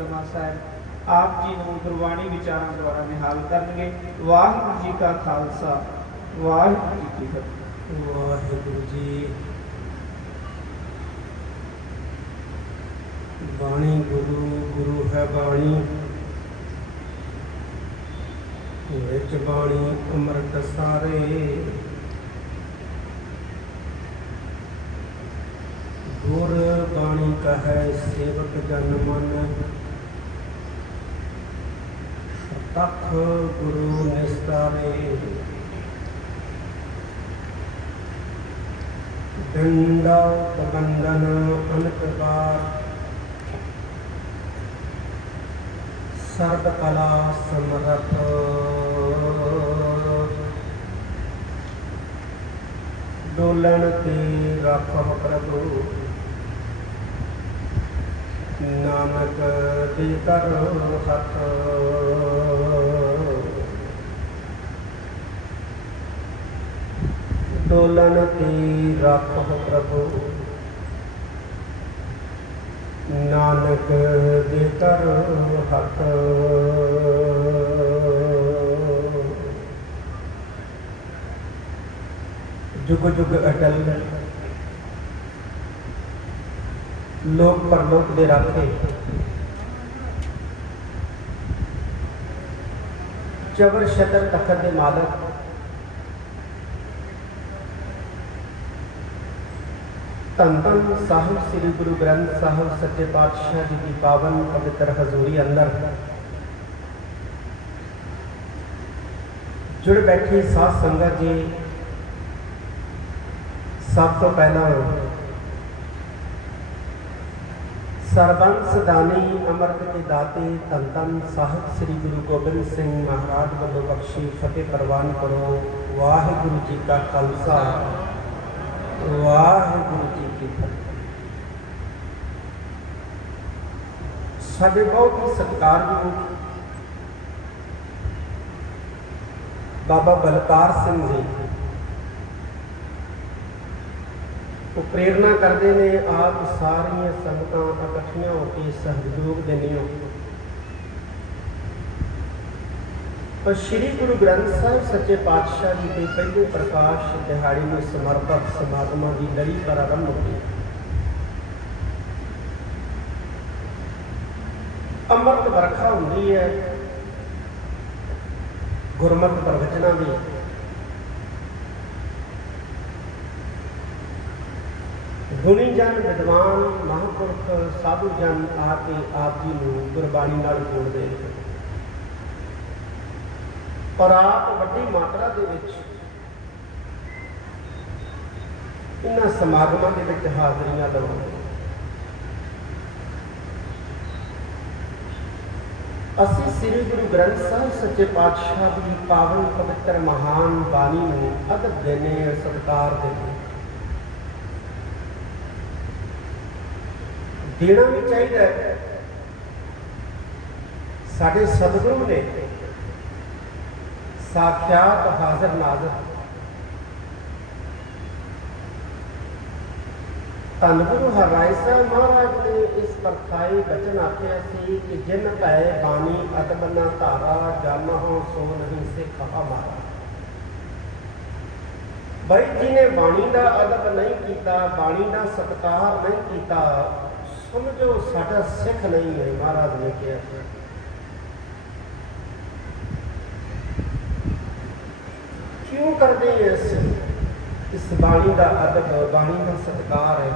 दमदमा साहिब आप जी नूं गुरबाणी विचारां द्वारा निहाल करनगे। वाहिगुरू जी का खालसा वाहिगुरू जी की फतेह। वाहिगुरू जी। बाणी गुरु गुरु है बाणी, विच बाणी अमृत सारे। गुर बाणी कहे सेवक जन मन, तख गुरु निस्तारे। डंडा बंदन अनप्रकार, सर्व कला समरथ। डोलन ते राखह प्रभु, नानक दे कर हथ। डोलन ते राखह प्रभु, नानक दे कर हथ। जुग जुग अटल, लोक परलोक दे राखे। चवर शतर तखत दे मालक, धन धन साहिब श्री गुरु ग्रंथ साहिब सच्चे पातशाह जी की पावन पवित्र हजूरी अंदर जुड़ बैठी साध संगत जी, सब तो पहला सरबंस दानी अमृत के दाते धन धन साहिब श्री गुरु गोबिंद सिंह महाराज वालों बख्शी फतेह प्रवान करो। वाहिगुरू जी का खालसा वाहिगुरू जी की फतेह। साडे बहुत ही सत्कारयोग बाबा बलकार सिंह जी वो प्रेरणा करते ने, आप सारिया संगतां इकट्ठियां होकर सहयोग देने हो। और श्री गुरु ग्रंथ साहिब सच्चे पातशाह जी के पहले प्रकाश दिहाड़ी में समर्पित समागमां की लड़ी प्रारंभ होगी। अमृत वर्खा होंदी है गुरमत प्रवचना की। गुणी जन विद्वान महापुरख साधु जन आके आप जी को गुरबाणी नाल जोड़ते हैं और आप वड्डी मात्रा दे विच इन्हां समागमां दे विच हाज़रियां लवाउंदे। असीं श्री गुरु ग्रंथ साहिब सच्चे पातशाह की पावन पवित्र महान बाणी नूं अदब देने, सत्कार देने। देना भी चाहिए। साडे सतगुरु ने साक्षात हाजिर नाज़िर धन गुरु हरराय साहब महाराज ने इस परखाई बचन आख्या सी कि जिन भै बाणी अदब न धारा, जाना हो सो नहीं सिख हमारा। भाई जिन्हें बाणी का अदब नहीं किया, बाणी का सत्कार नहीं किया, समझो साडा सिख नहीं है। महाराज ने कहा क्यों करते हैं इस बाणी का अदब, बाणी का सत्कार है।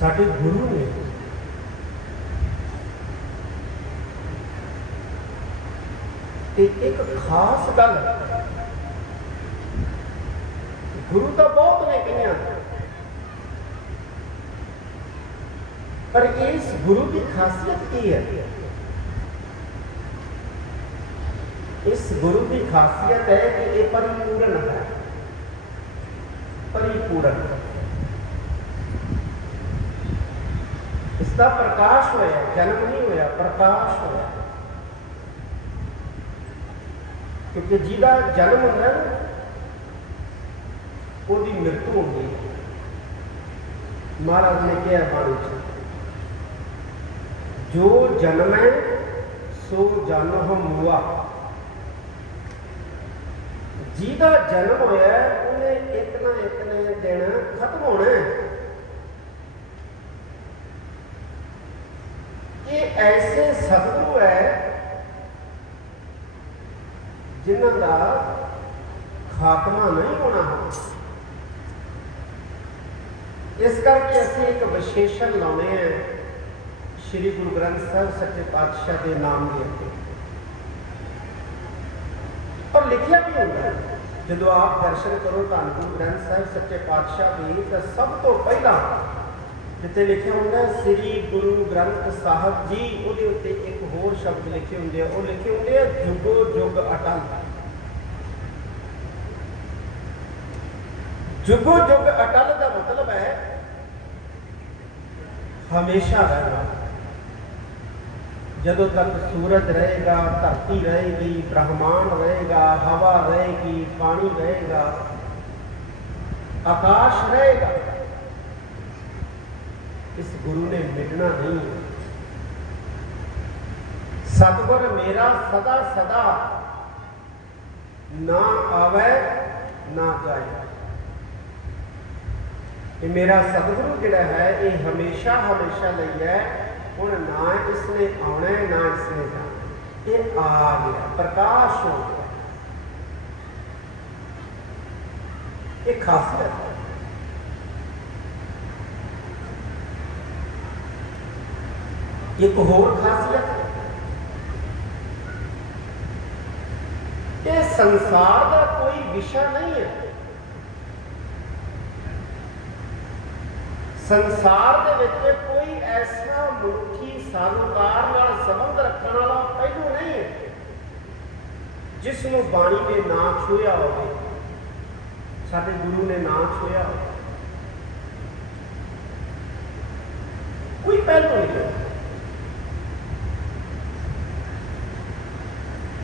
साडे गुरु ने एक खास गल, गुरु तो बहुत ने कहियां, पर इस गुरु की खासियत की है? इस गुरु की खासियत है कि ये परिपूर्ण है। परिपूर्ण इसका प्रकाश होया, जन्म नहीं होया, प्रकाश होया। क्योंकि जिहदा जन्म होंदा वो मृत्यु होगी। महाराज ने कहा बाणी जो जन्मै सो जन्म मुआ। जिहदा जन्म होया उन्हें एक ना एक दिन खत्म होना है। ये ऐसे सतगुरु है जिन्हां दा खात्मा नहीं होना। इस करके असीं एक विशेषण लाने हैं श्री गुरु ग्रंथ साहिब सच्चे पातशाह के नाम के उत्ते। और लिखिया भी होता है जो आप दर्शन करो धन गुरु ग्रंथ साहिब सच्चे पातशाह की, तो सब तो पहला जिते लिखा होंगे श्री गुरु ग्रंथ साहिब जी, उसके उत्ते एक होर शब्द लिखे होंगे, वो लिखे होंगे जुगो जुग अटल। जुगो जुग अटल का मतलब है हमेशा रहना। जदों तक सूरज रहेगा, धरती रहेगी, ब्रह्मांड रहेगा, हवा रहेगी, पानी रहेगा, आकाश रहेगा, इस गुरु ने मिटना नहीं। सतगुर मेरा सदा सदा ना आवे ना जाए। ये मेरा सतगुरु जिहड़ा है ये हमेशा हमेशा लई है। हुण ना इसने आना है ना इसने जाना, ये आ गया, प्रकाश हो गया। ये खासियत है। एक होर खासियत है, ये संसार का कोई विषय नहीं है। संसार दे विच कोई ऐसा मनुखी सारूकार नाल संबंध रखने वाला पहलू नहीं है जिसनों बाणी ने ना छूया हो, साडे गुरु ने ना छूया हो। कोई पहलू नहीं है।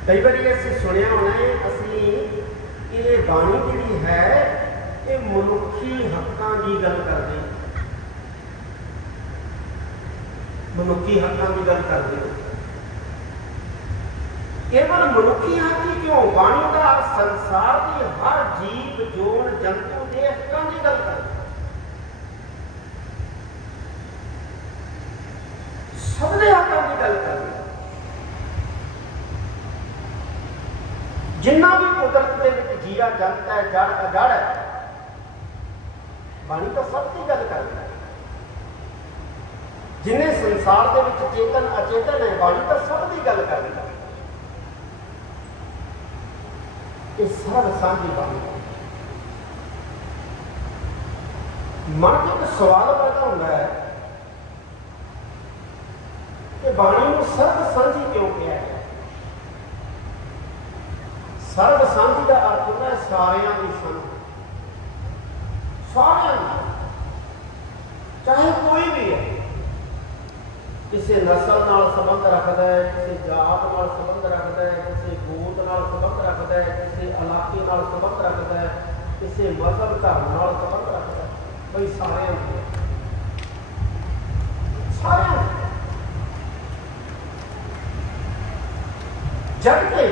कई बार असीं सुनिया होना है, असीं ये बाणी जिहड़ी है ये मनुखी हकों की गल करदी, मनुखी हकों की गल करते। केवल मनुखी हक ही क्यों, बाणी का संसार की हर जीव जोन जंतु के हकों की गल करते। सबने हकों की गल करते। जिन्ना भी कुदरत के जीवा जंत है, जड़ अजड़ है, बाणी तो सबकी गल करता है। जिन्हें संसार के विच चेतन अचेतन है, बाणी तो सब की गल कर रही है। ये सर्व साझी बाणी। मन च एक सवाल पैदा होता है कि बाणी को सर्व साझी क्यों कहा है। सर्व साझी का अर्थ होता है सारियां की साझी, सारियां की, चाहे कोई भी है। किसी नस्ल नाल संबंध रखता है, किसी जात नाल संबंध रखता है, किसी गोत नाल संबंध रखता है, किसी इलाके नाल संबंध रखता है, किसी मजहब धर्म नाल संबंध रखता है। भाई सारे सारे जग के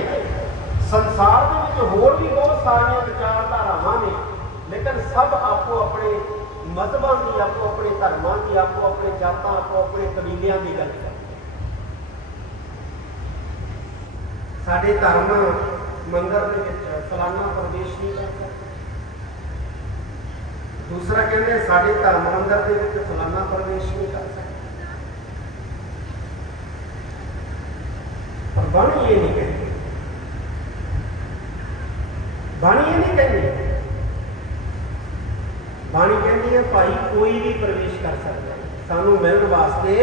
संसार के होर भी बहुत सारिया विचारधारावां ने, लेकिन सब आपो अपने मजहबों की, आपो अपने धर्मों की, आपो अपने जातां, आपो अपने कबीलियां की गल करते। साडे धर्म मंदिर दे विच सालाना प्रवेश नहीं कर सकते। दूसरा कहते साडे धर्म मंदिर दे विच सालाना प्रवेश नहीं कर सकते। और बाणी ये नहीं कहती, बाणी ये नहीं कहती। बाणी कहती है भाई कोई भी प्रवेश कर सकता है। सानू मिलने वास्ते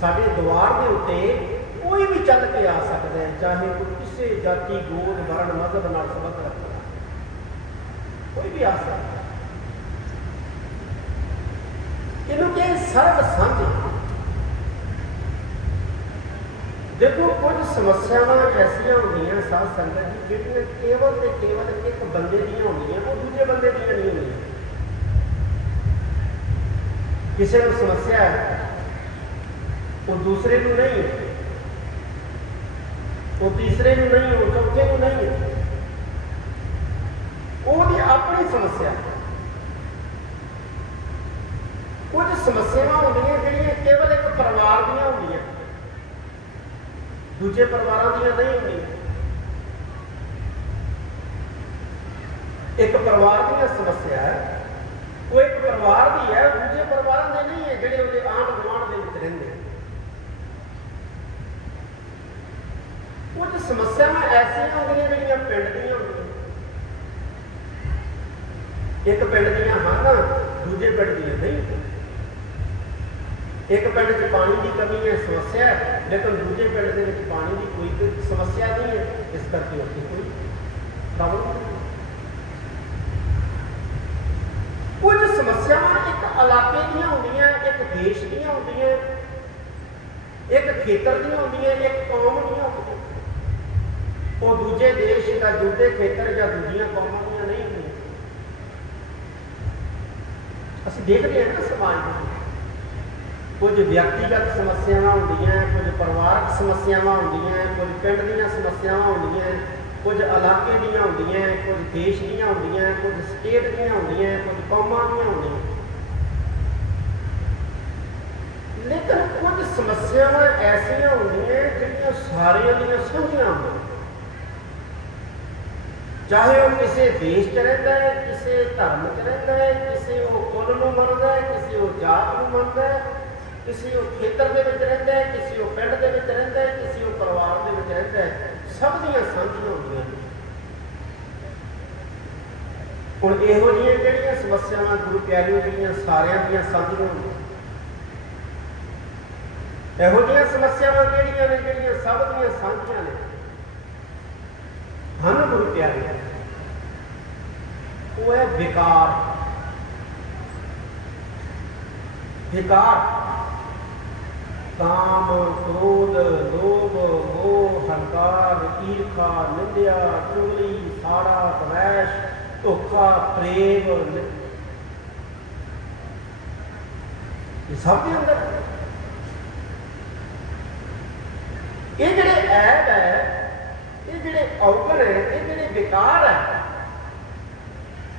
साडे द्वार के उत्ते कोई भी चल के आ सकता है, चाहे कोई किसी जाति गोद वर्ण मजहब नाल संबंध रखता है, कोई भी आ सकता है। इन्होंने सर्व साझी। देखो कुछ समस्यावां ऐसिया होंदियां साध संगत जी जिहड़ियां केवल ते केवल एक बंदे दी होंदियां, वो दूजे बंदे दी नहीं होंदियां। किसी को समस्या है, वो दूसरे को नहीं है, वो तीसरे को नहीं है, वो चौथे को नहीं है, वो अपनी समस्या। कुछ समस्यावां होंदियां जिहड़ियां केवल एक परिवार दीयां होंदियां, दूजे परिवारां दीयां नहीं होंदियां। एक परिवार की समस्या है, वो एक परिवार की है, दूजे परिवार के नहीं है जिहड़े उहदे आंढ गुआंढ दे विच रहिंदे। कुछ समस्यावां ऐसियां होंदियां जिहड़ियां पिंड दीयां होंदियां, एक पिंड दीयां हन, दूजे पिंड दीयां नहीं। एक पिंड च पानी की कमी है, समस्या है, लेकिन दूजे पिंड दे विच पानी की कोई समस्या नहीं है, इस करके उत्थे कोई प्रॉब्लम नहीं। कुछ समस्यावां एक इलाके दीयां होंदियां, एक देश दीयां होंदियां, एक खेतर दीयां होंदियां, एक कौम दीयां होंदियां। वो दूजे देश या दूजे खेतर या दूजियां कौमां दीयां नहीं होंदियां। असीं देखदे हां ना समाज में कुछ व्यक्तिगत समस्यावां होंदियां, कुछ परिवारक समस्यावां होंदियां, कुछ पिंड दीयां समस्यावां होंदियां, कुछ इलाके दीयां होंदियां, कुछ देश दीयां होंदियां, कुछ स्टेट दीयां होंदियां, कुछ कौमां दीयां होंदियां। लेकिन कुछ समस्यावां ऐसियां होंदियां जिहड़ियां सारियां दीयां साझियां होंदियां, चाहे वो किसी देश च रहिंदा है, किसी धर्म च रहिंदा है, किसी वो कुल नूं मनदा है, किसी वो जात नूं मनदा है, किसी वो खेतर दे विच रहिंदा है, किसी वो पिंड दे विच रहिंदा है, किसी वो परिवार दे विच रहिंदा है, सब दीयां साझियां होंदियां ने। हुण इहो जिहियां जिहड़ियां समस्यावां गुरु प्यारिओ जिहड़ियां सारियां दीयां साझियां होंदियां, इहो जिहियां समस्यावां किहड़ियां ने जिहड़ियां सब दीयां साझियां ने हन गुरु प्यारे, वो है विकार। विकार काम, क्रोध, लोभ, मोह, हंकार, ईर्खा, निंदा, चुगली, साड़ा, द्वेष, धोखा, प्रेम, ये सब के अंदर ये जिहड़े ऐब है, ये जिहड़े अवगुण है, ये जिहड़े विकार है,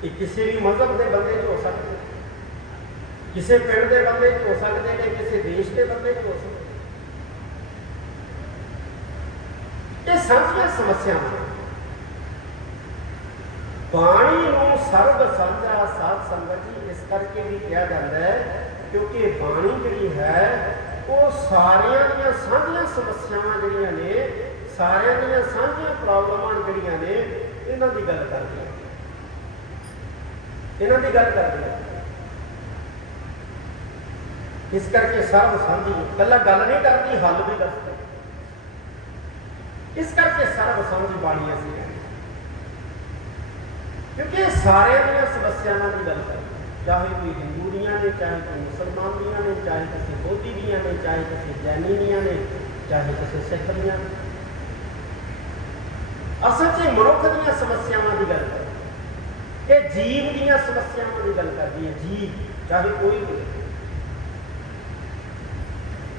ये किसी भी मजहब के बंदे च हो सकते, किसी पिंड के बंदे च हो सकते हैं, किसी देश के बंदे च हो सकते। ये सारियां समस्यावां बाणी नूं सर्ब साझा साध संगत जी इस करके भी कहा जाता है क्योंकि बाणी जिहड़ी है वो सारियां दीयां साझियां समस्यावां जिहड़ियां ने, सारियां दीयां साझियां प्रॉब्लमां जिहड़ियां ने, इन्हां दी गल करदी है, इन्हां दी गल करदी है। इस करके सर्व साझी कला गल नहीं करती, हल भी दसदी। इस करके सर्व साझी बाणी असीं क्योंकि सारे दीयां समस्यावां की गल करदी, चाहे कोई हिंदू दियां ने, चाहे कोई मुसलमान दियां ने, चाहे किसी बोधी दियां ने, चाहे किसी जैनी दियां ने, चाहे किसी सिख दियां ने। असल च मनुख दीयां समस्यावां की गल करदी, ये जीव दीयां समस्यावां की गल करदी है। जीव चाहे कोई भी,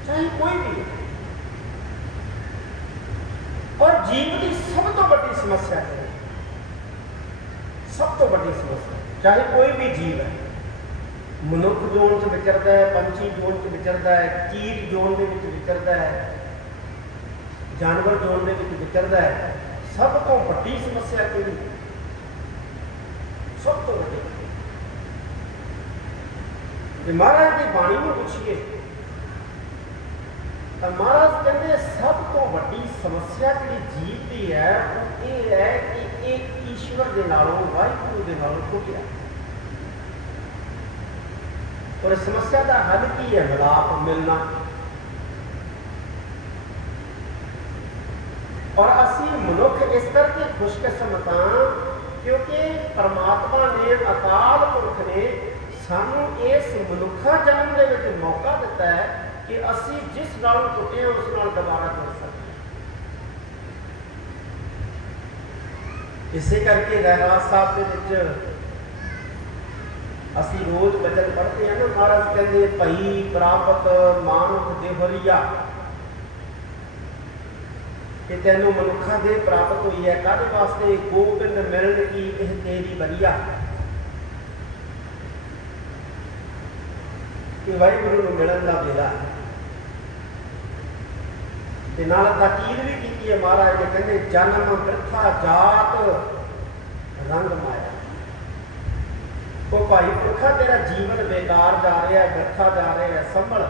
चाहे कोई भी, और जीव की सब तो बड़ी समस्या है, सब तो बड़ी समस्या, चाहे कोई भी जीव है, मनुख जोन च विचरदा है, पंछी जोन च विचरदा है, कीट जोन के विचरदा है, जानवर जोन के विचरदा है, सब तो बड़ी समस्या केड़ी, सब तो बड़ी जे महाराज की बाणी में पूछिए तो महाराज कहते सब तो बड़ी समस्या जी जीव की है वो ये है कि एक ईश्वर के नालों वाहिगुरू के नालों टुटिया। और समस्या का हल की है? मिलाप, मिलना। और असी मनुख इस करके खुशकिस्मत हाँ क्योंकि परमात्मा ने, अकाल पुरख ने सानू इस मनुखा जन्म के विच मौका दिता है कि असी जिस नालों टुटे उस नाल दोबारा जुड़ सकते। इसे करके रहरास साहब के विच असी रोज वचन पढ़ते हैं ना, महाराज कहते भई प्राप्त मानव देवरिया कि तेनों मनुखा दे प्राप्त हुई है, काहदे वास्ते? गोबिंद मिलन की यह तेरी बरिया, कि वाहिगुरु नूं मिलन दा वेला है। ते नाल ताकीद भी की है महाराज ने, कहते जन्म वृथा जात रंग माया। तो भाई पुरखा तेरा जीवन बेकार जा रहा है, व्यर्था जा रहा है, संभल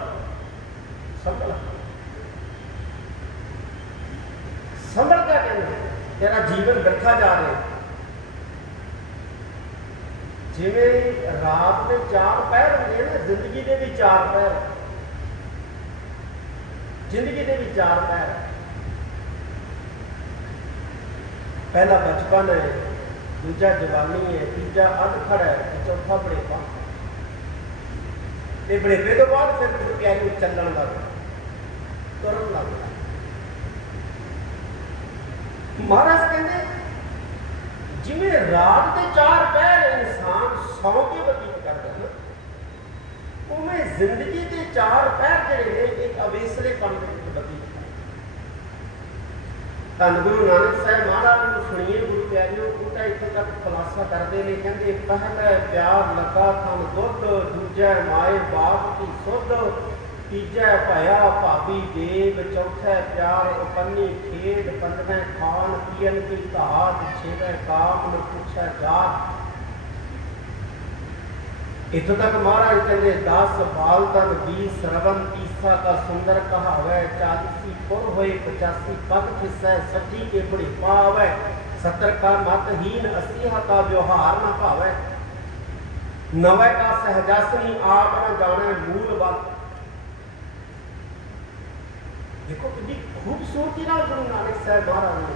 संभल संभल क्या कहना, तेरा जीवन व्यर्था जा रहा है। जिवें रात के 4 पहर होंगे ना, जिंदगी के भी 4 पहर, जिंदगी के भी 4 पहर। पहला बचपन है, दूजा जवानी है, तीजा अधखड़ है, चौथा बड़ेपा। बड़ेपे तो बाद फिर गुरु प्यारे चलन लग तुरन लग। महाराज कहते जिवें रात के 4 पहर इंसान सौ के व्यतीत करता है, उमें जिंदगी के 4 पहर जिहड़े ने एक अवेसले काम व्यतीत करता। धन गुरु नानक साहब महाराज को सुनिए गुरु प्यारियों, उनका इतों तक खुलासा करते हैं। कहते पहला प्यार लगा थन दुध, दूजा माए बाप की सुध, तीजा भया भाभी देव, चौथा प्यार उपन्नी खेड, पंजवें खान पियन की धात, छेवें काम न पूछा जात। इतों तक महाराज कहते 10 बाल तन 20 श्रवण, 30 का सुंदर कहावै, 40 पुर होए 85 पग खिस्सै, 60 के बुढ़ेपा आवै, 70 का मतहीन, 80 का व्यवहार न भावै, 90 का सहजासनी आप न जाने मूल बात। देखो कितनी खूबसूरती नाल गुरु नानक साहब महाराज ने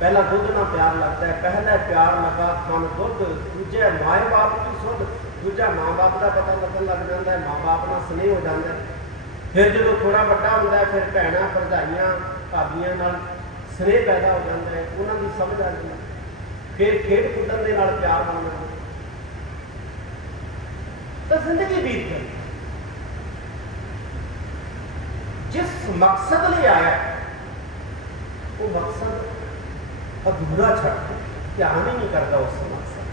पहला दुध ना प्यार लगता है, पहला प्यार लगा थन दुध, दूजा माए बाप की सुध, दूजा माँ बाप का पता लगन लग जाता है, माँ बाप ना स्नेह हो जाता है। फिर जो थोड़ा बड़ा होता है फिर भैन भरजाइयां भाबियां नाल स्नेह पैदा हो जाता है, उन्होंने समझ आ जाती है, फिर खेड कुदन के नाल प्यार बन जाता है, तो जिंदगी बीत गई। जिस मकसद लिए आया वो मकसद अधूरा छड़ ध्यान ही नहीं करता उस मकसद।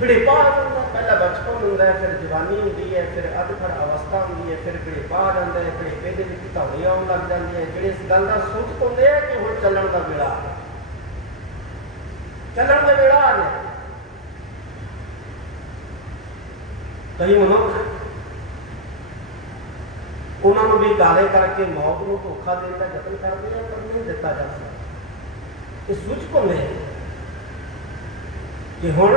बुढ़ेपा पहला बचपन होता है, फिर जवानी होती है, फिर अधखड़ अवस्था होती है, फिर बुढ़ेपा आ जाता है, बुढ़ेपे के धौड़े आउण लग जाती है, जिहड़े इस गल का सोच पाते हैं कि हुण चलण का वेला आ गया, चलण का वेला आ गया। कई मनुष्य उन्होंने भी गाले करके मौत को धोखा देने का यत्न करते हैं, पर नहीं दिता जा सकता। ये सोच पाते हैं कि हुण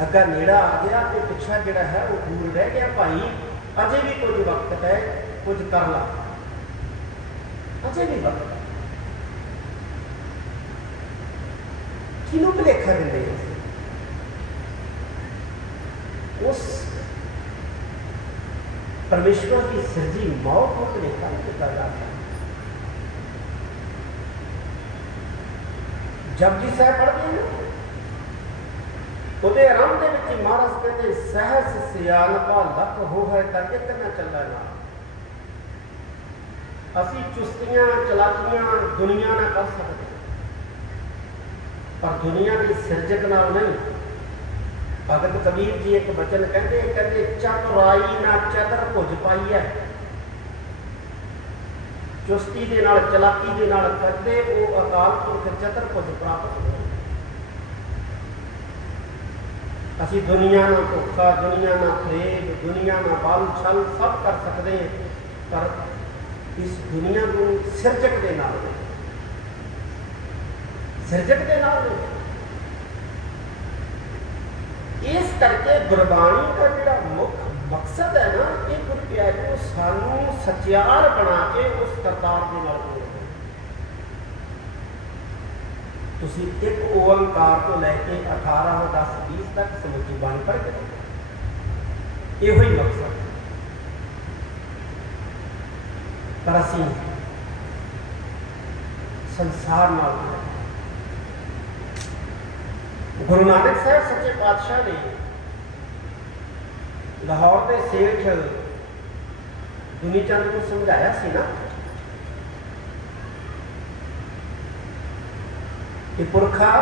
अगर नेड़ा आ गया तो पिछा जिहड़ा है वो दूर रह गया, भाई अजे भी कुछ वक्त है, कुछ कर ला, अजे भी वक्त है। किनू भुलेखा देंदे उस परमेश्वर की सृजी मौत को भुलेखा नहीं दिता जाता। जपजी साहब पढ़ते हैं ਉਹਦੇ ਆਰੰਭ ਦੇ ਵਿੱਚ ਮਹਾਰਾਜ ਕਹਿੰਦੇ ਸਹਿਸ ਸਿਆਣਪਾ ਲੱਖ ਹੋ ਹੈ ਤਾਂ ਇੱਕ ਨਾ ਚੱਲਣਾ। ਅਸੀਂ ਚੁਸਤੀਆਂ ਚਲਾਕੀਆਂ ਦੁਨੀਆ ਨਾਲ ਕਰ ਸਕਦੇ, ਪਰ ਦੁਨੀਆ ਦੀ ਸਿਰਜਕ ਨਾਲ ਨਹੀਂ। ਭਗਤ ਕਬੀਰ ਜੀ ਇੱਕ ਬਚਨ ਕਹਿੰਦੇ ਚਤੁਰਾਈ ਨਾ ਚਤਰ ਭੁਜ ਪਾਈ ਹੈ। ਚੁਸਤੀ ਦੇ ਨਾਲ ਚਲਾਕੀ ਦੇ ਨਾਲ ਕਰਦੇ ਉਹ ਅਕਾਲ ਪੁਰਖ ਚਤਰ ਭੁਜ ਪ੍ਰਾਪਤ ਹੋਏ। ਅਸੀਂ दुनिया ना धोखा, दुनिया ना फरेब, दुनिया ना बल छल सब कर सकते हैं, पर इस दुनिया को सिरजक के नाल सिरजक के नाल इस करके गुरबाणी का जो मुख्य मकसद है ना, ये गुरु प्यारे सानू सचियार बना के उस करतार के नाल तुसी एक ओंकार तो लैके 18 10 20 तक समुची बाणी पढ़ के यो ही मकसद। पर असी संसार नाल जुड़े। गुरु नानक साहब सच्चे पातशाह ने लाहौर के सेठ दुनी चंद को समझाया सी ना कि पुरखा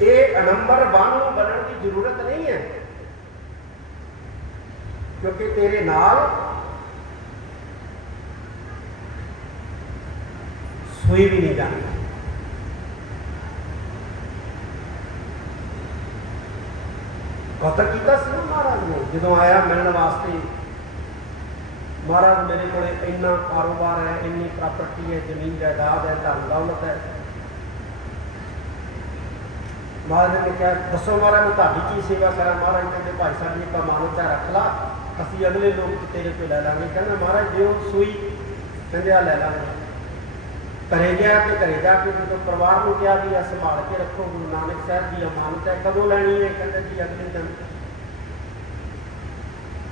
ये अनंबर बानू बनने की जरूरत नहीं है, क्योंकि तेरे नाल सुई भी नहीं जानी। कौतक किया महाराज ने जो आया मिलने वास्ते, महाराज मेरे को इन्ना कारोबार है, इन्नी प्रॉपर्टी है, जमीन जायदाद है, धन दौलत है। महाराज ने कहा दसो महाराज मैं ताड़ी की सेवा करा। महाराज कहते भाई साहब एक अमानत है, रख ला, असी अगले लोग तेरे को लै लाँगे। कहना महाराज जो सुई कहते आ लै लाँगे। घरे गया तो घरे जाके जो परिवार को कहा भी संभाल के रखो, गुरु नानक साहब की अमानत है, कदों लैनी है? कहते जी अगले दिन।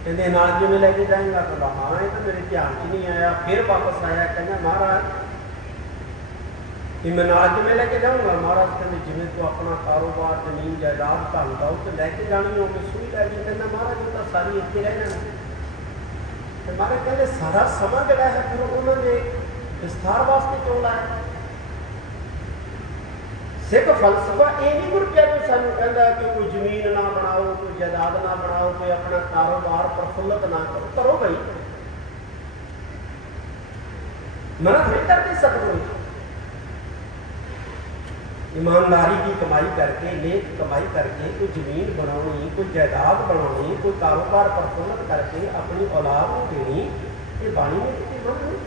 कहते नाल जिवें लैके जाएगा? तो हाँ ये तो मेरे ध्यान च नहीं आया। फिर वापस आया, कहना महाराज कि मैं नाल जिवें लैके जाऊँगा? महाराज कहते जिवें तू अपना कारोबार जमीन जायदाद धन दौलत लैके जानी होगी, सुई लैके। कहना महाराज ये तो सारी इत्थे रह जानी। महाराज कहते सारा समा जिहड़ा है फिर उन्होंने विस्तार वास्ते क्यों लाया? सिख फलसफा ये नहीं गुरु प्यारे सानू कहता कि कोई जमीन ना बनाओ, कोई जायदाद ना बनाओ, कोई अपना कारोबार प्रफुल्लित ना करो। करो भाई, मना नहीं करते सतगुरु। ईमानदारी की कमाई करके, नेक कमाई करके कोई जमीन बनानी, कोई जायदाद बनानी, कोई कारोबार प्रफुल्लित करके अपनी औलाद को देनी, ये बाणी में कितनी मन नहीं।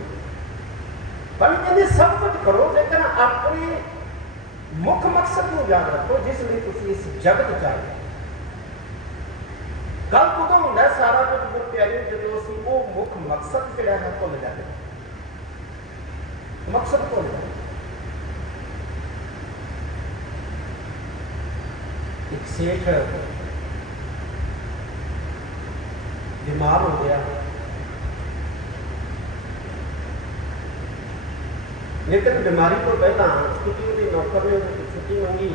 पर कहते सब कुछ करो लेकिन अपने मुख मकसद को याद रखो जिस लिए तुम इस जगत चाहिए। कल कदों होंगे सारा कुछ गुरु प्यारे जो असी वो मुख मकसद जोड़ा है भुल जाते, मकसद भुल जाते। एक सेठ बीमार हो गया, लेकिन बीमारी तो पहला क्योंकि उसकी नौकर ने छुट्टी मंगी,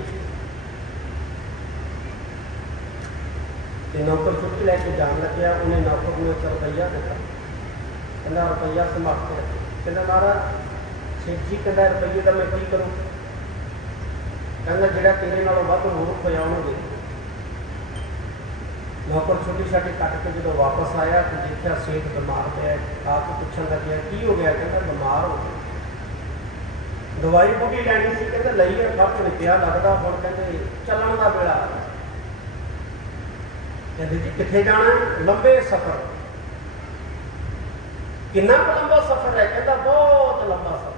नौकर छुट्टी लैके जान लग्या। उन्हें नौकर ने रुपया दिता, कहना रुपया संभाल के रखे। कहना महाराज सेठ जी कहना रुपये का मैं की करूँ? कहना जो तेरे नालों वध मूर्ख होया उन्होंने दे। नौकर छुट्टी छाटी कट के जो वापस आया तो देखा सेठ बीमार पिया। आके पूछन लगे की हो गया? कहना बीमार हो गया, दवाई बूटी लैनी सी। कहते लई है, फर्क नहीं पिया लगता। हम कहते चलन का वेला। कहते जी कितने जाना? लंबे सफर। कितना लंबा सफर है? कहता बहुत लंबा सफर।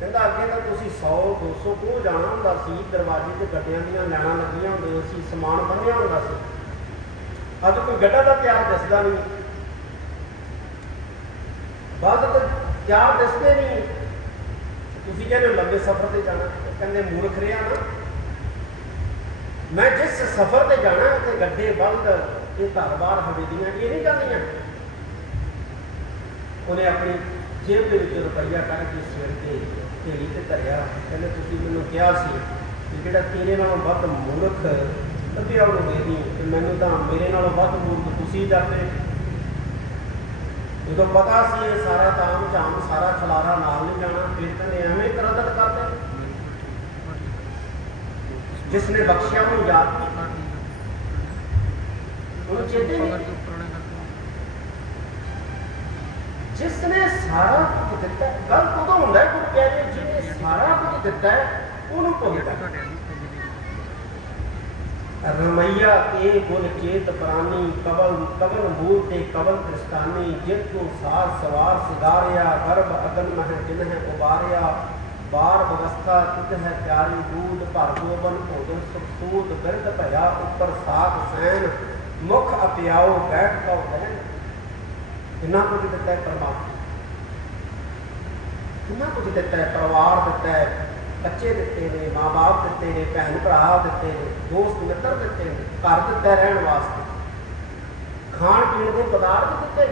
कहता अगे तो तुम 100-200 को जाना होंदा सी, दरवाजे से गड्डियां दीयां लाइनां लगियां होंदियां सी, समान बन्निया होंदा सी। अज कोई गड्ढा तो तैयार दिसदा नहीं, बस तो तैयार दिसदे नहीं। तुसी कहते हो लंबे सफर से जाना, कहते मूर्ख रहा ना। मैं जिस सफर से जाना उत्थे गड्ढे बल्द ये घर बार हवेलियां ये नहीं जानियां। उन्हें अपनी जेब के विच रुपया कढ़ के सिर के ढेड़ी ते धरिया। कहते तुसी मैनूं कहा सी कि जिहड़ा तेरे नालों वध मूर्ख लभ्या उहनूं दे दी, ते मैनूं तां मेरे नालों वध मूर्ख तुसी जाते। जो पता सी ये सारा ताम झाम सारा खलारा नाल नहीं जाना, फिर कहते एवं करदत करते। जिसने बख्शिया उन्हें याद किया, उन्हें चेते नहीं। जिसने सारा कुछ दिता, गल कदों होंदा है गुरु प्यारे जिन्हें सारा कुछ दिता है उन्होंने भुलदा। रमैया के गुल चेत प्राणी, कवल कवल मूर्ते कवल कृष्टानी। जिनको सार सवार सिगारिया, गर्भ अगन मह जिन्हें उबारिया। बार व्यवस्था तुझ है प्यारी, दूध भर गोबन भोजन सुखसूद। बिरद भया ऊपर साग सैन, मुख अपियाओ बैठ का बहन। कितना कुछ दिता है परमात्मा, कितना कुछ दिता है। परिवार दिता है, बच्चे दिते ने, माँ बाप दिते ने, भैन भरा दिते ने, दोस्त मित्र दिते ने, घर दिता रहने वास्ते, खाण पीण के पदार्थ दिते।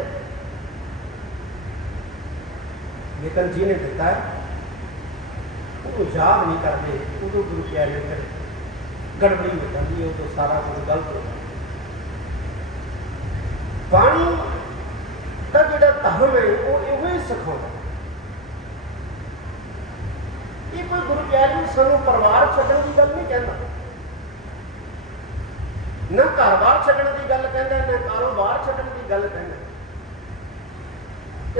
लेकिन जिन्हें दिता है वो याद नहीं करते, उदो गुरु प्यारे फिर गड़बड़ी हो जाती है, तो सारा कुछ गलत हो जाता है। बाणी का जो धर्म है वो इहो ही सिखाता। ये कोई गुरु प्यारे सानू परिवार छड्डण की गल नहीं कहता, ना घर बार छड्डण की गल कहता, ना कारोबार छड्डण की गल कहता।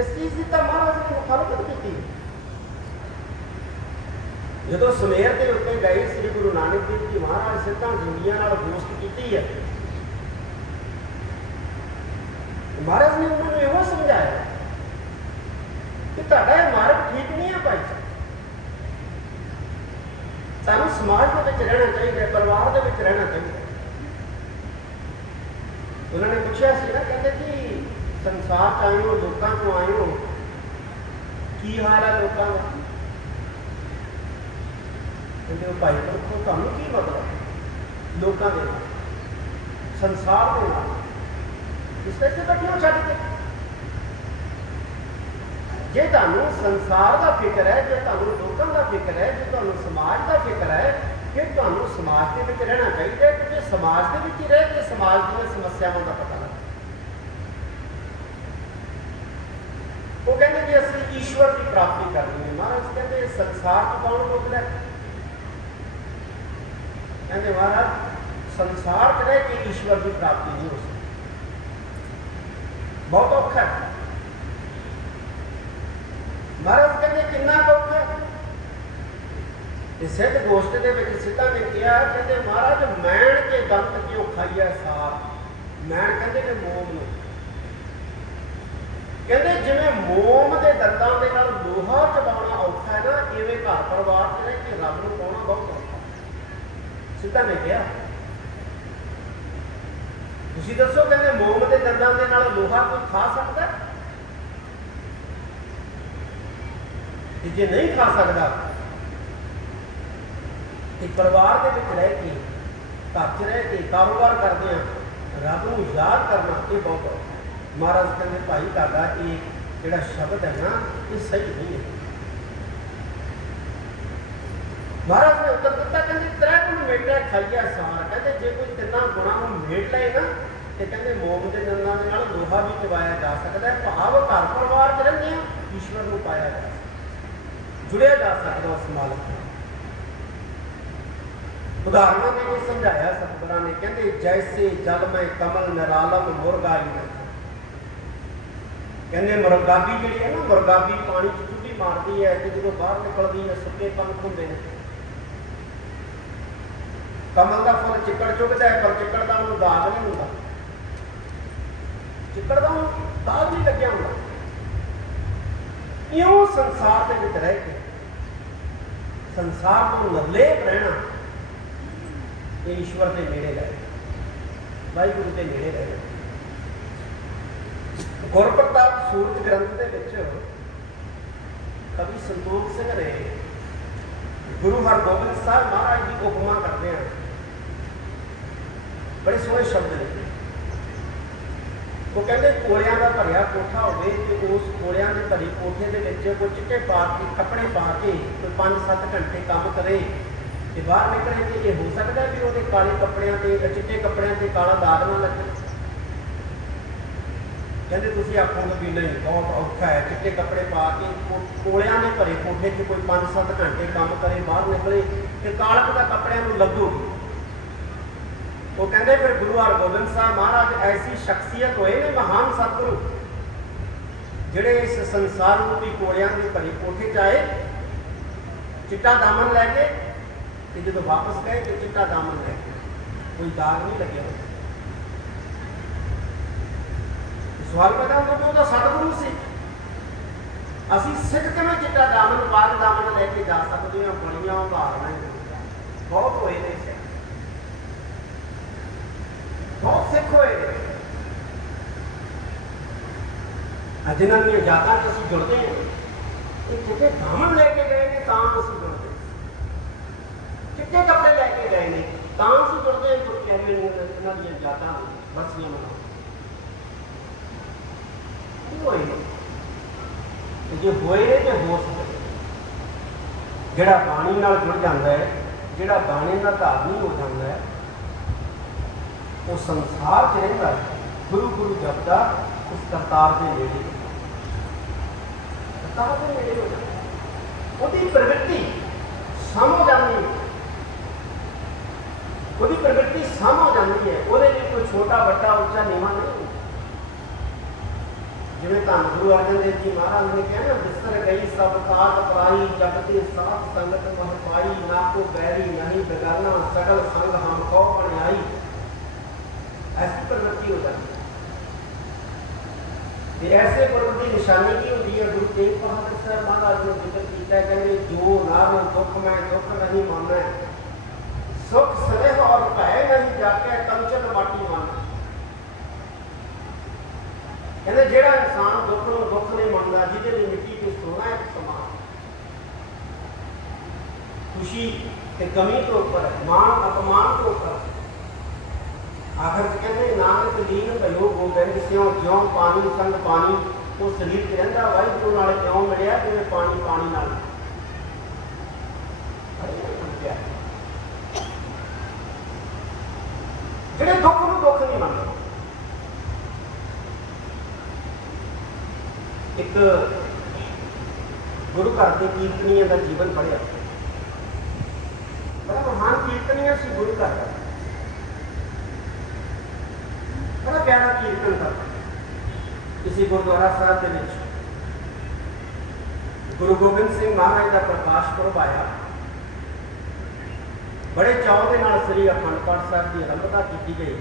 इस चीज की तो महाराज ने मुखालफत की। जो समेर के उत्ते गए श्री गुरु नानक देव जी महाराज सिद्धां दुनिया नाल दोस्त की है, महाराज ने उन्होंने यह समझाया कि तुहाडा यह मार्ग ठीक नहीं है भाई, सानू समाज के विच रहना चाहिए, परिवार के विच रहना चाहिए। उन्होंने पूछा सी ना, कहते कि संसार च आए हो, लोगों को आए हो, की हाल है लोगों का? कहते भाई पुरखो तुहानू की मतलब लोगों के संसार के नाल इस तरह बैठे हो छड्ड के? जे तुहानू संसार का फिक्र है, जो तुहानू लोगों का फिक्र है, जो तुहानू समाज का फिक्र है, फिर तुहानू समाज के विच रहना चाहिए, क्योंकि समाज के विच ही रह के समाज दी समस्यावां का पता लगदा। वो कहते कि असं ईश्वर की प्राप्ति करनी है। महाराज कहते संसार को कौन रोक लै? कहते महाराज संसार च रह के ईश्वर की प्राप्ति नहीं हो सकती, बहुत औखा है। महाराज कहते कितना औखा है? सिद्ध गोष्ठ के सिद्धा ने कहा, कहते महाराज मैण के दंत क्यों खाइए सार। मैण कहते ने मोम नूं, कहते जिवें मोम के दंदां दे नाल लोहा चबाउणा औखा है ना, इवें घर परिवार च रह के रब नूं पाउणा बहुत औखा। सिद्धा ने कहा तुसीं दसो, कहते मोम के दंदां दे नाल लोहा कोई खा सकता? जे नहीं खा सकता कि परिवार के विच रह के, घर च रह के कारोबार करते हैं, रब नूं याद करना ये बहुत औखा है। महाराज कहते भाई तुहाडा ये जिहड़ा शब्द है ना, ये सही नहीं है। महाराज ने उत्तर दिता, कहते त्रै गुण मेटा खाइया सार। कहते जे कोई तिन्ना गुणा नूं मेट ले ना, तो कहते मोम के दंदां दे नाल लोहा भी चबाया जा सकता है। भाव घर परिवार च रहिंदे आ, ईश्वर नूं पाया जा सकदा, जुड़िया जा सकता उस मालिक नाल। उदाहरणों में भी समझाया सतगुरां ने, कहते जैसे जल में कमल निरालम मुरगाई में। कहते मुरगाबी जी है ना, मुरगाबी पानी च चुभी मारती है, तो जो बाहर निकलती है सुके पंख होंगे हैं। कमल का फुल चिक्कड़ चुभता है, पर चिक्कड़ का उन्होंने दाग नहीं होता, चिक्कड़ का दाग नहीं लग्या होता। इं संसार के विच रह के संसार को निर्लेप रहना, ये ईश्वर के नेड़े रहे, वाहिगुरु के नेड़े रहे। गुरप्रताप सूरत ग्रंथ के विच कवि संतोख सिंह ने गुरु हरगोबिंद साहब महाराज की उपमा करते हैं, बड़े सोहने शब्द लिखे। वो कहते कोलियां का भरिया कोठा हो, उस कोलियां की भरी कोठे के कोई चिट्टे पा के कपड़े पा के कोई 5-7 घंटे काम करे, तो बाहर निकले तो ये हो सकता है भी वो काले कपड़िया से चिट्टे कपड़िया से काला दाग ना लगे। कहते तुसीं आखोगे भी नहीं बहुत औखा है, चिट्टे कपड़े पा के कोलियां ने भरे कोठे च कोई 5-7 घंटे काम करे, बाहर निकले तो कालक का कपड़िया को लगूगी। वो कहते फिर गुरु हरगोबिंद साहब महाराज ऐसी शख्सियत होए ने महान सतगुरु, जिहड़े इस संसार रूपी कोलियां की भरी कोठे च आए, चिट्टा दामन लैके, जो वापस गए तो चिट्टा दामन लैके, कोई दाग नहीं लगे। सवाल पैदा होगा कि वो सतगुरु से असी सिख किवें चिट्टा दामन पाग दामन लैके जा सकते हैं? बड़ियां उदाहरण बहुत होए ने, बहुत सिख होए ने, जिन्हों दी जातां च असीं जुड़ते हैं, ये चिट्टे दामन लैके गए ने तां असीं जुड़ते, चिट्टे कपड़े लैके गए ने तां असीं जुड़ते हैं। तो कहते हैं इन्हां दी जातां बरसियां मनाओ। जे होए तो हो सकते, जिहड़ा बाणी नाल जुड़ जाता है, जिहड़ा बाणी का धारनी हो जाता है, वो संसार च रहिंदा है, गुरु गुरु जपदा उस करतार के नेड़े, करतार के नेड़े हो जाता है। उसकी प्रवृत्ति सम हो जाती है, उसकी प्रवृत्ति सम हो जाती है, वो कोई छोटा बड़ा उच्चा नीवा नहीं। जिवें धन गुरु अर्जन देव जी महाराज ने कहा ना, बिस्तर गई सब काट पराई, जगते साथ संगत मह पाई, ना को बैरी नहीं बेगाना, सगल संग हम कौ बनियाई। ऐसी प्रवृत्ति हो जाती है। ऐसे प्रवृत्ति निशानी की होती है। गुरु तेग बहादुर साहब महाराज ने जिक्र किया, कहते जो नाम दुख में दुख नहीं माना, सुख स्नेह और भय नहीं जाके कंचन माटी माना। कहते जेड़ा इंसान दुख को दुख नहीं मानता, जिहदे लिए मिट्टी को सोना एक समान, खुशी के कमी के ऊपर, मान अपमान के ऊपर, आखिर कहते नानक लीन भयो गोबिंद स्यों ज्यों पानी संग पानी, वो शरीर च रहिंदा वाहिगुरू नाल क्यों मिलिया जिवें पानी पानी नाल। जिहड़े दुख को दुख नहीं मानते। एक गुरु घर के कीर्तनिया का जीवन पढ़िया, बड़ा महान कीर्तनिया से गुरु घर का, बड़ा प्यारा कीर्तन करता। किसी गुरुद्वारा साहब के गुरु गोबिंद सिंह महाराज का प्रकाश पुरब आया, बड़े चाव के नाल श्री अखंड पाठ साहब की आरंभता की गई,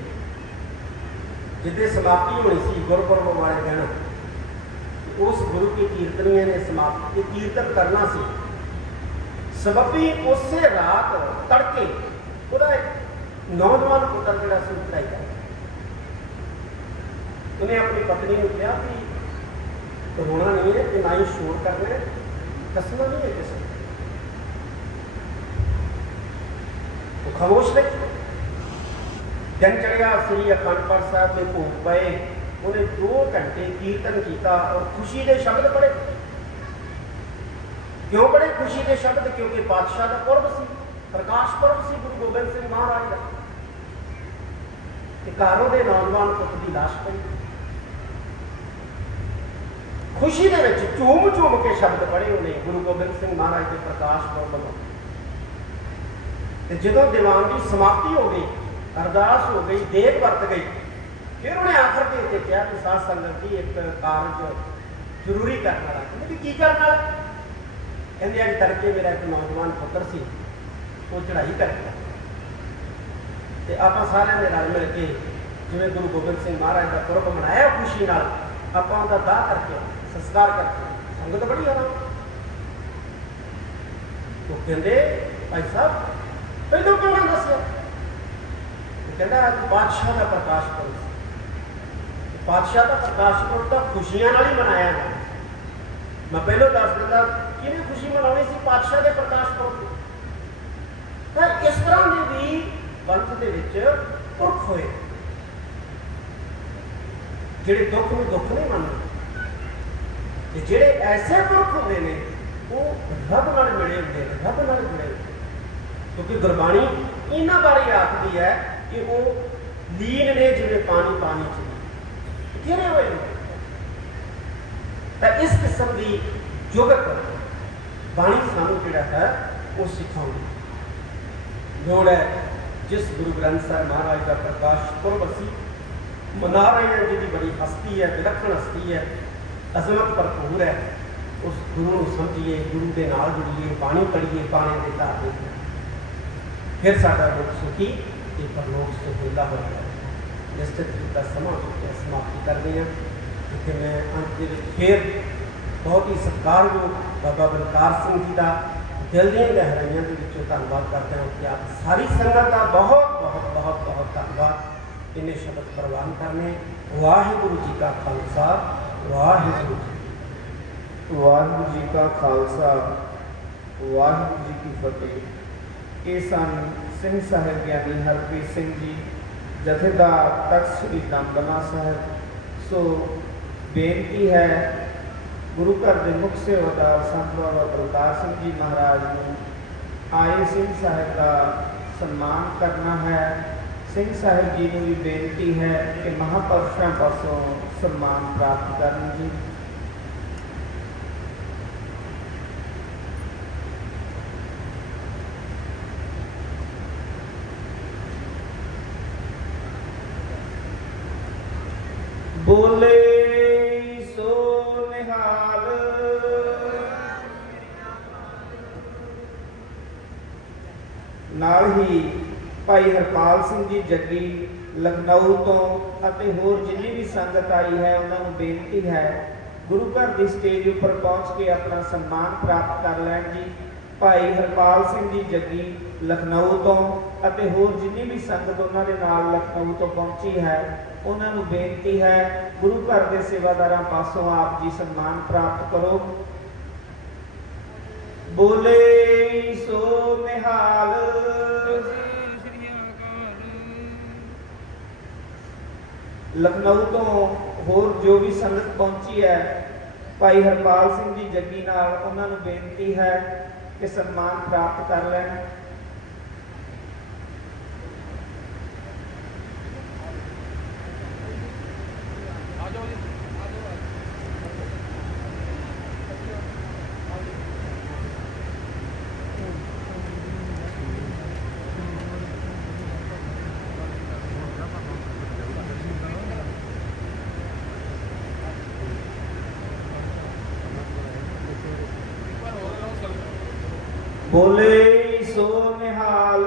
जिद्दे समाप्ति होनी सी गुरपुरब वाले दिन। उस गुरु के कीर्तनिया ने समाप्ति कीर्तन करना सी, सबबी उस रात तड़के उहदा नौजवान पुत्र जिहड़ा सी पढ़ाई कर, उन्हें अपनी पत्नी को कहा कि रोना नहीं है कि ना ही शोर करना है, दसना नहीं है किसी तो खामोश रहे। दिन चढ़िया, श्री अखंड पाठ साहब के भोग पाए, उन्हें 2 घंटे कीर्तन किया और खुशी के शब्द पढ़े। क्यों पढ़े खुशी के शब्द? क्योंकि पातशाह का पुरब सी, प्रकाश पुरब सी गुरु गोबिंद सिंह महाराज का। घरों के नौजवान पुत की लाश पई, खुशी के विच झूम झूम के शब्द पढ़े उन्हें गुरु गोबिंद सिंह महाराज के प्रकाश पुरब में। जो दीवान की समाप्ति हो गई, अरदास हो गई, देख वरत गई, फिर उन्हें आखिर के उत्ते कहा कि साध संगत की एक कारज जरूरी करने वाला। कहते की करने वाला? कहते अज तड़के मेरा एक नौजवान पुत्र सी, वो चढ़ाई कर गया, तो आप सारे ने रल मिल के जिवें गुरु गोबिंद सिंह महाराज का पुरब मनाया खुशी नाल, आप उनका दाह करके संस्कार करके संगत बड़ी आराम। तो कहते भाई साहब पहले क्यों नहीं दसिया? कहता अज पातशाह का प्रकाश पुरब, पातशाह का प्रकाश पुरब तो खुशियां नाल ही मनाया गया। मैं पहले दस दिता कि खुशी मनानी सी पातशाह के प्रकाश पुरब। तो इस तरह के भी पंथ के पुरख होए, जिहड़े दुख में दुख नहीं मानते, जिहड़े ऐसे पुरख होंदे ने वो रब नाल मिले होंदे ने, रब नाल जुड़े होंदे। क्योंकि गुरबाणी इन्हां बारे आखदी है कि वो लीन ने जिवें पानी पानी च घिरे हुए। तो इस किस्म की जुगत बाणी सानू जिहड़ा है वो सिखाउंदी। लोड़ है जिस गुरु ग्रंथ साहिब महाराज का प्रकाश पुरब असीं मना रहे हैं, जिहदी बड़ी हस्ती है, विलक्षण हस्ती है, अजमत भरपूर है, उस गुरु को समझिए, गुरु के नाल जुड़िए, बाणी पढ़िए, बाणी के धारे फिर साडा लोक सुखी ते परलोक सुखीला हो जाए। निश्चित का समा चुका, समाप्ति करनी है। क्योंकि मैं अंत के फिर बहुत ही सत्कारयोग बाबा बलकार सिंह जी का दिल दी गहराइयों के विचों धन्यवाद करते हैं कि आप सारी संगत का बहुत बहुत बहुत बहुत धन्यवाद इन्हें शब्द प्रवान करने। वाहिगुरू जी का खालसा, वाहिगुरू जी का खालसा, वाहिगुरू जी की फतेह। ये सन सिंह साहिब ज्ञानी हरप्रीत सिंह जी, जथेदार तख्त श्री दमदमा साहिब। सो बेनती है गुरु घर के मुख सेवादार संत बाबा बलकार सिंह जी महाराज ने आए सिंह साहिब का सम्मान करना है। सिंह साहिब जी को भी बेनती है कि महापुरुषों पासों सम्मान प्राप्त करन जी। बोले सो निहाल नाल ही भाई हरपाल सिंह जी जग्गी लखनऊ तो अते होर जिन्नी भी संगत आई है उन्होंने बेनती है गुरु घर की स्टेज पर पहुँच के अपना सम्मान प्राप्त कर लैन जी। भाई हरपाल सिंह जी जग्गी लखनऊ तो अते होर जिन्नी भी संगत उन्होंने नाल लखनऊ तो पहुंची है उन्होंने बेनती है गुरु घर के सेवादारां पासों आप जी सम्मान प्राप्त करो। बोले सो निहाल लखनऊ तो होर जो भी संगत पहुंची है भाई हरपाल सिंह जी जग्गी नाल उन्होंने बेनती है कि सम्मान प्राप्त कर लैन। बोले सो निहाल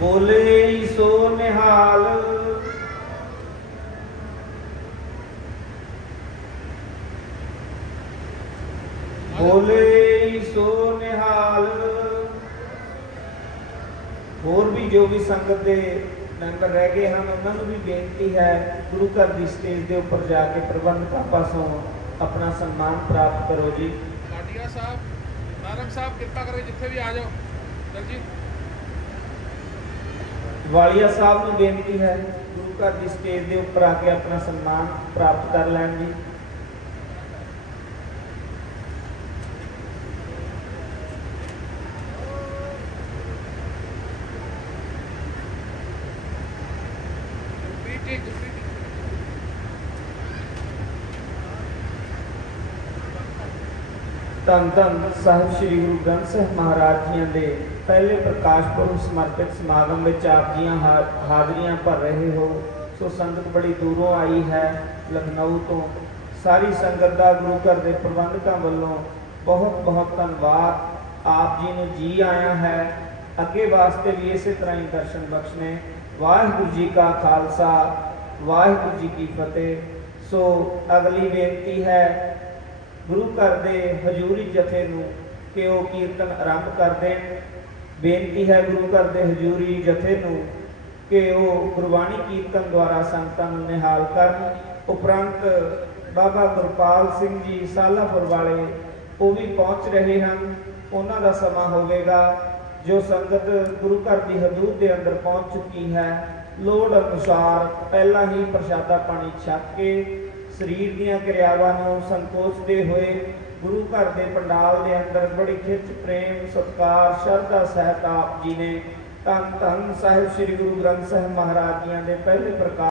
बोले सो निहाल बोले सो निहाल। होर भी जो भी संगत के मैंबर रह गए हैं उन्होंने भी बेनती है गुरु घर की स्टेज के ऊपर जाके प्रबंधकों पासों अपना सम्मान प्राप्त करो जी। लाडिया साहब नारंग साहब कृपा करें जिथे भी आ जाओ चल जी। वालिया साहब को बेनती है गुरु घर की स्टेज के ऊपर आके अपना सम्मान प्राप्त कर लैन जी। धन धन साहिब श्री गुरु ग्रंथ साहिब महाराज जी के पहले प्रकाश पुरब समर्पित समागम में आप जी हाजरियां भर रहे हो। सो संगत बड़ी दूरों आई है लखनऊ तो सारी संगत का गुरु घर के प्रबंधकों वालों बहुत बहुत धन्यवाद। आप जी ने जी आया है अगे वास्ते भी इस तरह ही दर्शन बख्शने। वाहिगुरू जी का खालसा वाहिगुरू जी की फतेह। सो अगली बेनती है गुरु घर के हजूरी जथे नूं कि वो कीर्तन आरंभ कर दें। बेनती है गुरु घर के हजूरी जथे नूं कि वो गुरबाणी कीर्तन द्वारा संगतां नूं निहाल करन। उपरंत बाबा गुरपाल सिंह जी सालापुर वाले वो भी पहुँच रहे हैं उन्हां दा समा होवेगा। जो संगत गुरु घर की हदूद के अंदर पहुँच चुकी है लोड़ अनुसार पहला ही प्रशादा पानी छक के शरीर दीयां क्रियावां नूं संकोचते हुए गुरु घर के पंडाल के अंदर बड़ी खिच प्रेम सत्कार श्रद्धा सहित आप जी ने धन धन साहिब श्री गुरु ग्रंथ साहिब महाराज जी के पहले प्रकाश